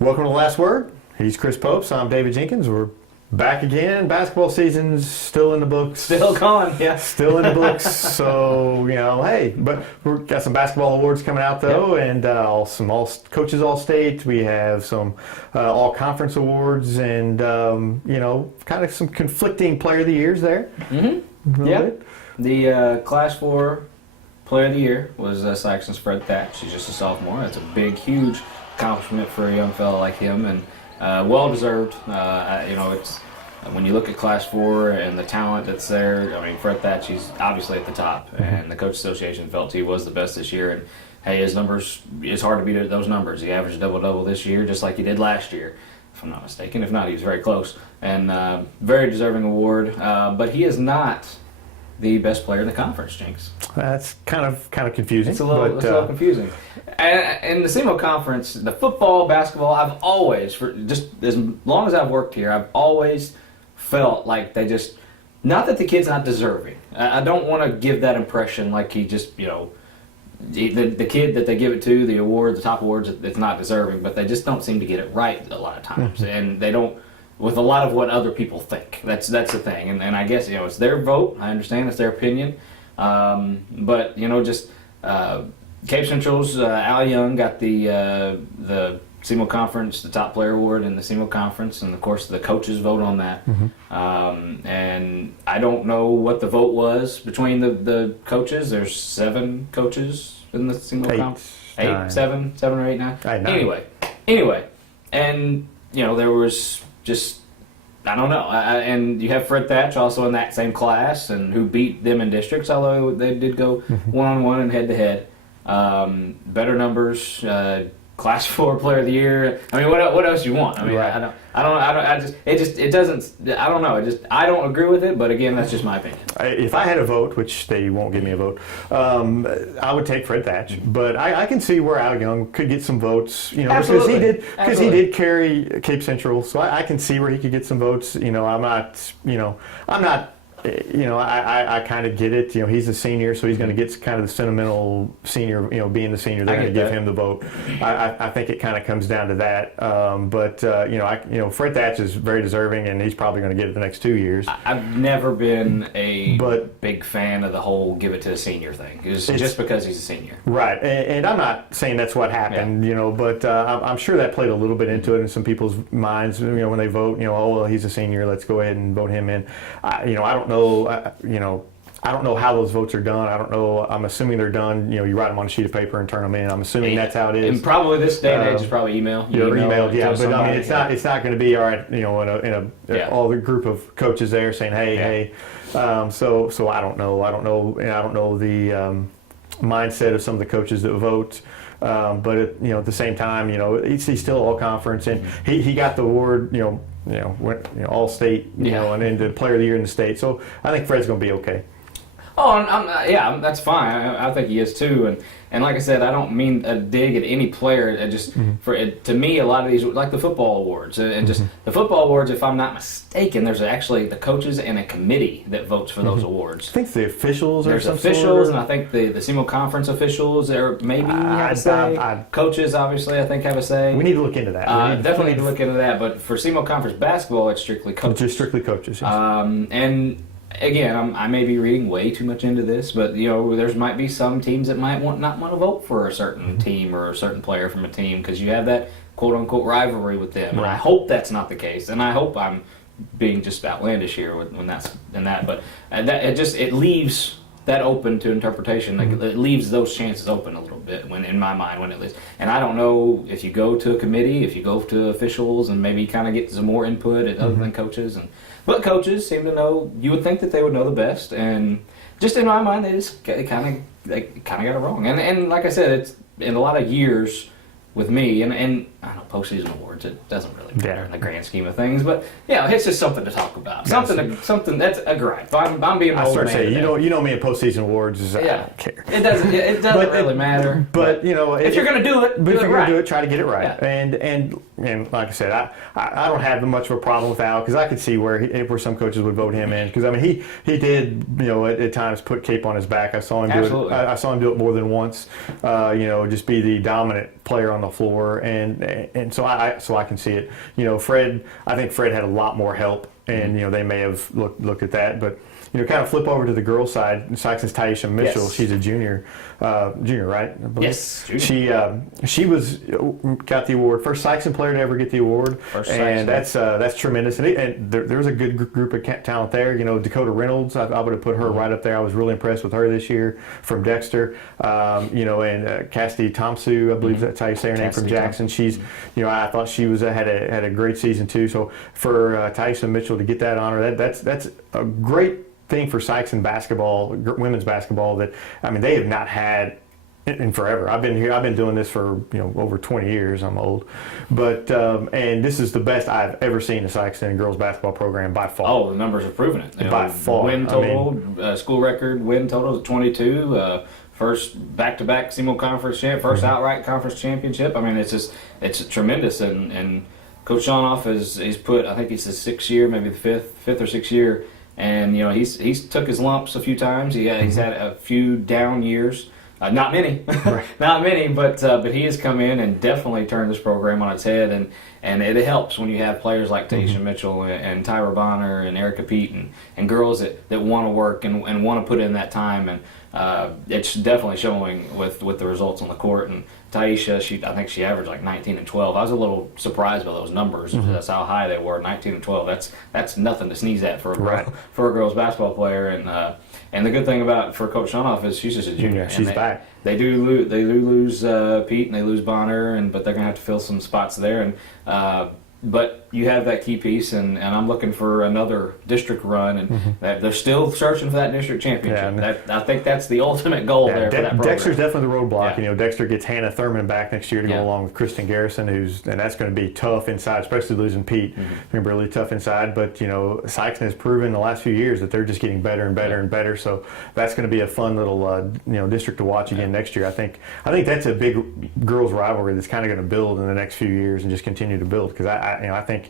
Welcome to The Last Word. He's Chris Pobst. I'm David Jenkins. We're back again. Basketball season's still in the books. Still going, yeah. Still in the books. So, hey, but we've got some basketball awards coming out, though, and some coaches All-State. We have some all-conference awards and, kind of some conflicting Player of the Years there. Mm-hmm. Yeah. The Class 4 Player of the Year was Saxon's Fred Thatch. He's just a sophomore. That's a big, huge accomplishment for a young fella like him, and well deserved. It's when you look at Class 4 and the talent that's there. I mean, Fred Thatch, he's obviously at the top, and the Coach Association felt he was the best this year. And hey, his numbers, it's hard to beat those numbers. He averaged a double-double this year, just like he did last year, if I'm not mistaken. If not, he was very close, and very deserving award. But he is not the best player in the conference, Jinx. That's kind of confusing. It's a little confusing. In the SEMO conference, the football, basketball, I've always, for just as long as I've worked here, I've always felt like they just, not that the kid's not deserving. I don't want to give that impression like he just, the kid that they give it to, the award, the top awards, it's not deserving, but they just don't seem to get it right a lot of times. And they don't, with a lot of what other people think. That's the thing. And I guess, it's their vote. I understand it's their opinion. But, Cape Central's Al Young got the SEMO Conference, the top player award in the SEMO Conference, and of course the coaches vote on that. And I don't know what the vote was between the coaches. There's 7 coaches in the SEMO Conference. 8, 7 or 8, 9. Anyway, and there was just, I don't know. And you have Fred Thatch also in that same class, and who beat them in districts, although they did go one-on-one and head-to-head. Better numbers, Class 4 Player of the Year. I mean, what else you want? I mean, right. I don't agree with it, but again, that's just my opinion. If I had a vote, which they won't give me a vote, I would take Fred Thatch. But I can see where Al Young could get some votes, because he did carry Cape Central, so I can see where he could get some votes. I'm not. I kind of get it. He's a senior, so he's going to get kind of the sentimental senior. Being the senior, they're going to give him the vote. I think it kind of comes down to that. Fred Thatch is very deserving, and he's probably going to get it the next 2 years. I've never been a big fan of the whole give it to a senior thing. It's just because he's a senior, right? And I'm not saying that's what happened, but I'm sure that played a little bit into it in some people's minds. When they vote, he's a senior, let's go ahead and vote him in. I don't know. I don't know how those votes are done. I don't know. I'm assuming they're done. You write them on a sheet of paper and turn them in. I'm assuming that's how it is. And probably this day and age is probably email. Emailed, yeah. But I mean, it's not going to be all right. All the group of coaches there saying, hey. So I don't know. I don't know the mindset of some of the coaches that vote. But at the same time, he's still all conference, and he got the award. All state, and then the Player of the Year in the state. So I think Fred's going to be okay. Oh, that's fine. I think he is too. And like I said, I don't mean a dig at any player. To me, a lot of these, like the football awards, and just the football awards. If I'm not mistaken, there's actually the coaches and a committee that votes for those awards. I think the officials. There's officials, and I think the SEMO conference officials there maybe have a say. Coaches, obviously, I think have a say. We need to look into that. Definitely need to look into that. But for SEMO conference basketball, it's strictly coaches. Just strictly coaches. Yes. And again, I may be reading way too much into this, but there might be some teams that might not want to vote for a certain team or a certain player from a team because you have that quote unquote rivalry with them. And I hope that's not the case, and I hope I'm being just outlandish here when that's in that. But it leaves that open to interpretation. Like, it leaves those chances open a little bit in my mind when it leaves. And I don't know if you go to a committee, if you go to officials, and maybe kind of get some more input other than coaches. But coaches seem to know. You would think that they would know the best, and just in my mind, they kind of got it wrong. And like I said, it's in a lot of years with me, and I don't know, postseason awards, it doesn't really matter in the grand scheme of things, but it's just something to talk about. Something that's a gripe. I'm being old man. Saying, you know me at postseason awards, I don't care. It doesn't really matter. But if you're going to do it, try to get it right. Yeah. And like I said, I don't have much of a problem with Al, because I could see where some coaches would vote him in, because I mean he did at times put Cape on his back. I saw him do it. I saw him do it more than once. Just be the dominant player on the floor, and so I can see it. I think Fred had a lot more help, and they may have looked at that, but. Kind of flip over to the girls' side. Sykes's Taisha Mitchell. Yes. She's a junior, right? Yes, junior. She got the award, first Sykeston player to ever get the award, and that's tremendous. And there's a good group of talent there. Dakota Reynolds, I would have put her right up there. I was really impressed with her this year from Dexter. And Cassidy Thompson, I believe that's how you say her name, from Jackson. She's, I thought she had a great season too. So for Taisha Mitchell to get that honor, that's a great thing for Sykeston basketball, women's basketball, that they have not had in forever. I've been doing this for over 20 years. I'm old, but and this is the best I've ever seen a Sykeston girls basketball program by far. Oh, the numbers have proven it. By far, win total, school record win total is 22. First back-to-back single conference champ, first outright conference championship. It's tremendous, and Coach Shawnoff he's put, I think it's his 6th year, maybe the fifth or 6th year. And he's took his lumps a few times. He's had a few down years, not many, not many, but he has come in and definitely turned this program on its head. And it helps when you have players like Taisha Mitchell and Tyra Bonner and Erica Pete and girls that want to work and want to put in that time. And it's definitely showing with the results on the court. And Taisha, I think she averaged like 19 and 12. I was a little surprised by those numbers. That's how high they were, 19 and 12. That's nothing to sneeze at for a girls basketball player. And the good thing for Coach Shawnoff is she's just a junior. Yeah, she's back. They do lose Pete and they lose Bonner, but they're gonna have to fill some spots there. But you have that key piece, and I'm looking for another district run, and they're still searching for that district championship. I think that's the ultimate goal there for that program. Dexter's definitely the roadblock. Yeah. Dexter gets Hannah Thurman back next year to go along with Kristen Garrison, and that's going to be tough inside, especially losing Pete. It's going to be really tough inside. But Sykeston has proven in the last few years that they're just getting better and better and better. So that's going to be a fun little district to watch again next year. I think that's a big girls rivalry that's kind of going to build in the next few years and just continue to build, because I think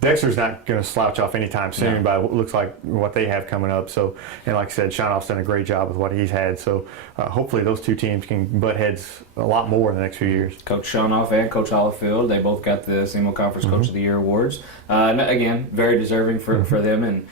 Dexter's not going to slouch off anytime soon by what looks like what they have coming up. So, and like I said, Shawnoff's done a great job with what he's had. So hopefully those two teams can butt heads a lot more in the next few years. Coach Shawnoff and Coach Hollifield, they both got the single conference Coach of the Year awards. Again, very deserving for them. And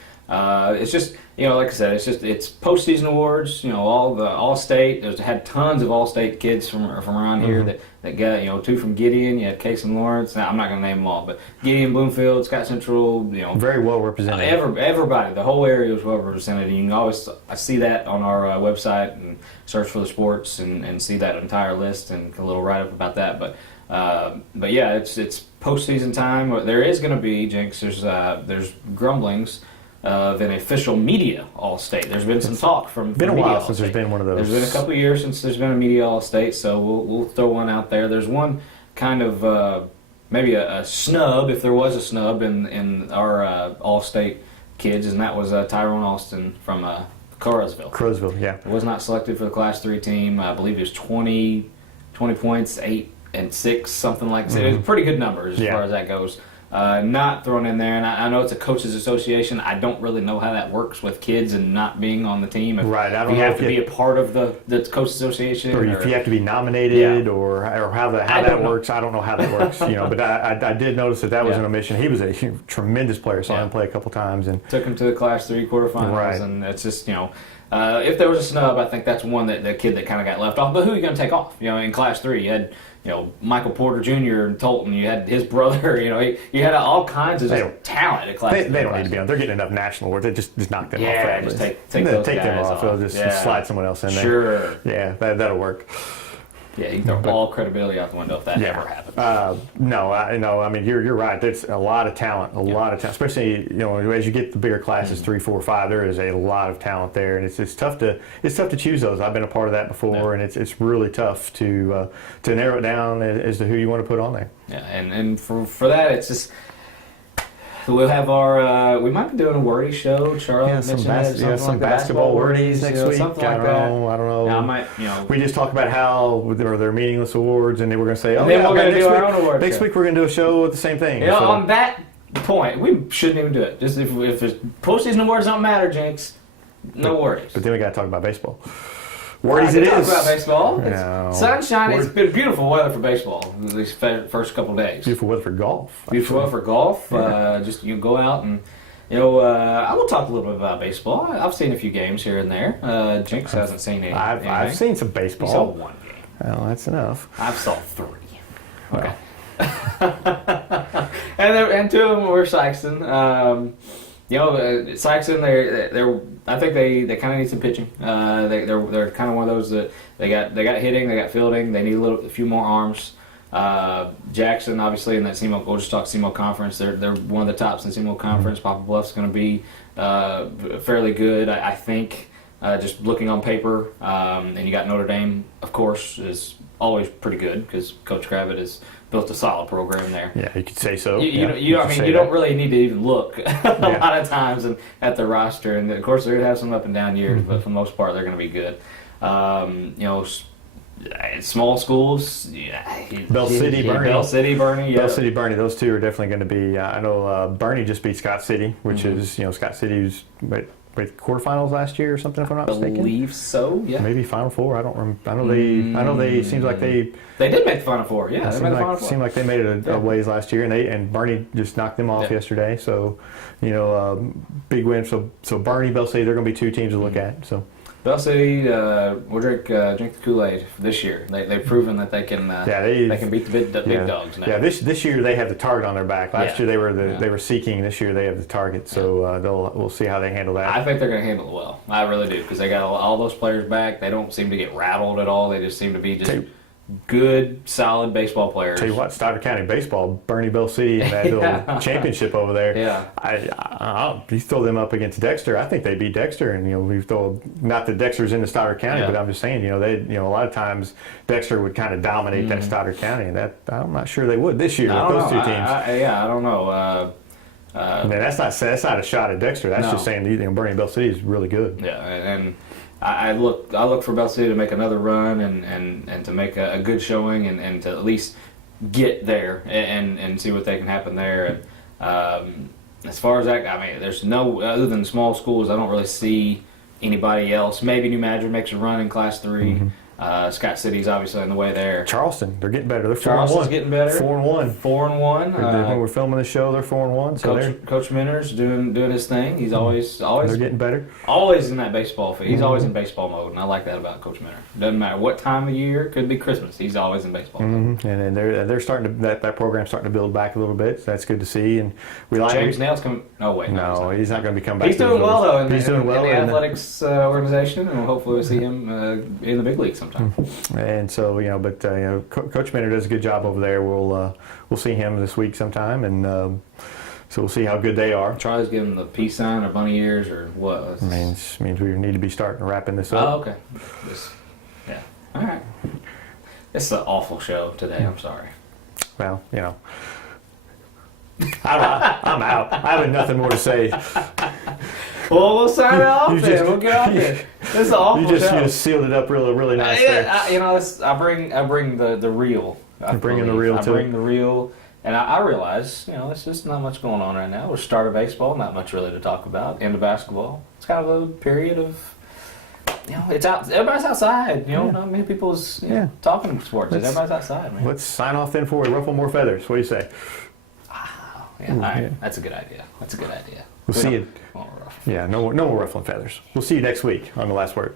it's just, like I said, it's postseason awards. All state. There's had tons of all state kids from around here that got 2 from Gideon. You had Case and Lawrence. Now, I'm not going to name them all, but Gideon, Bloomfield, Scott Central. Very well represented. Everybody, the whole area was well represented. And you can always see that on our website and search for the sports and see that entire list and a little write up about that. But yeah, it's postseason time. There is going to be, Jinx. There's grumblings of an official media All-State. There's been some talk from been a media while All-State. Since there's been one of those. There's been a couple of years since there's been a media All-State, so we'll throw one out there. There's one kind of maybe a snub, if there was a snub in our All-State kids, and that was Tyrone Austin from Crowsville. Yeah. Was not selected for the Class 3 team. I believe it was 20 points, 8 and 6, something like that. It was pretty good numbers as far as that goes. Not thrown in there, and I know it's a coaches association. I don't really know how that works with kids and not being on the team. Right, I don't know. You have to be a part of the coaches association, or if you have to be nominated, or how that works. I don't know how that works. But I did notice that was an omission. He was a tremendous player. Saw him play a couple times and took him to the Class 3 quarterfinals, and it's just if there was a snub, I think that's one that the kid that kind of got left off. But who are you going to take off? In Class 3, you had Michael Porter Jr. in Tolton. You had his brother. You had all kinds of talent at Class 3. They don't need to be on. They're getting enough national awards. They just knock them off. Yeah, just take them off. They'll just slide someone else in there. Sure. Yeah, that'll work. Yeah, you can throw all credibility out the window if that ever happens. No. I mean, you're right. There's a lot of talent, especially as you get the bigger classes, 3, 4, 5. There is a lot of talent there, and it's tough to choose those. I've been a part of that before, and it's really tough to narrow it down as to who you want to put on there. Yeah, and for that, it's just. We'll have we might be doing a wordy show. Charlotte mentioned some basketball wordies next week. Something like that. I don't know. I might, we just talked about how they're meaningless awards, and then we're going to say, we're going to do our own awards. Next week we're going to do a show with the same thing. On that point, we shouldn't even do it. Just if postseason awards don't matter, Jinx, no worries. But then we got to talk about baseball. Words it talk is. about baseball. It's No. sunshine. It's been beautiful weather for baseball these first couple of days. Beautiful weather for golf. Beautiful weather for golf. Yeah. Just you go out and I will talk a little bit about baseball. I've seen a few games here and there. Jinx hasn't seen any. I've seen some You baseball. saw one game. Well, that's enough. I've saw 3. Okay. Well. and 2 of them were Sykeston. Sykeston, I think they kind of need some pitching. They're kind of one of those that they got hitting, they got fielding. They need a few more arms. Jackson, obviously, in that we'll just talk SEMO conference. They're one of the tops in SEMO conference. Papa Bluff's going to be fairly good, I think. Just looking on paper, and you got Notre Dame, of course, is always pretty good because Coach Kravitz has built a solid program there. Yeah, you could say so. You don't really need to even look a lot of times at the roster, and of course they're gonna have some up and down years, but for the most part they're gonna be good. Small schools, Bell City, Bernie. Bell City, Bernie. Yeah. Bell City, Bernie. Those two are definitely going to be. I know Bernie just beat Scott City, which is Scott City was with quarterfinals last year or something, if I'm not mistaken. I believe so. Yeah. Maybe Final Four. I don't remember. I know they. Seems like they. They did make the Final Four. Yeah, they made the Final Four. Seemed like they made it a ways last year, and Bernie just knocked them off yesterday. So, big win. So Bernie, Bell City, they're going to be 2 teams to look at. So. Bell City will drink the Kool-Aid this year. They've proven that they can they can beat the big dogs now. Yeah, this year they have the target on their back. Last year they were seeking. This year they have the target. So we'll see how they handle that. I think they're going to handle it well. I really do because they got all those players back. They don't seem to get rattled at all. They just seem to be good, solid baseball players. Tell you what, Stoddard County baseball, Bernie, Bell City, and that little championship over there. Yeah, you throw them up against Dexter. I think they beat Dexter, and we throw not that Dexter's in the Stoddard County, but I'm just saying, they a lot of times Dexter would kind of dominate that Stoddard County, and that I'm not sure they would this year with those 2 teams. I don't know. That's not a shot at Dexter. That's just saying Bernie and Bell City is really good. Yeah, and I look for Bell City to make another run and to make a good showing and to at least get there and see what they can happen there. And as far as that, there's no other than small schools. I don't really see anybody else. Maybe New Madrid makes a run in Class 3. Scott City's obviously on the way there. Charleston, they're getting better. They're 4-1. Charleston's getting better. 4-1. 4-1. When we're filming the show, they're 4-1. So Coach Minner's doing his thing. He's always they're getting better. Always in that baseball field. He's always in baseball mode, and I like that about Coach Minner. Doesn't matter what time of year. Could be Christmas. He's always in baseball mode. And they're starting to that program's starting to build back a little bit. So that's good to see. And we like James Nail's coming. No, wait. No, he's not going to be coming back. He's doing well though. He's doing well in the athletics organization, and hopefully we'll see him in the big league sometime. And so, Coach Minner does a good job over there. We'll see him this week sometime, and so we'll see how good they are. Try to give him the peace sign or bunny ears or what? Means we need to be starting wrapping this up. Oh, okay. Yeah. All right. It's an awful show today. I'm sorry. Well, I'm out. I have nothing more to say. Well, we'll sign it off then. We'll get off here. This is an awful show. You just sealed it up really nice there. I bring the real. You're bringing the real too. I bring the real, and I realize, there's just not much going on right now. We're start of baseball, not much really to talk about. End of basketball. It's kind of a period of, it's out. Everybody's outside. Not many people's talking sports. Everybody's outside, man. Let's sign off then before we ruffle more feathers. What do you say? Yeah, all right. That's a good idea. We'll see you. Yeah, no more ruffling feathers. We'll see you next week on The Last Word.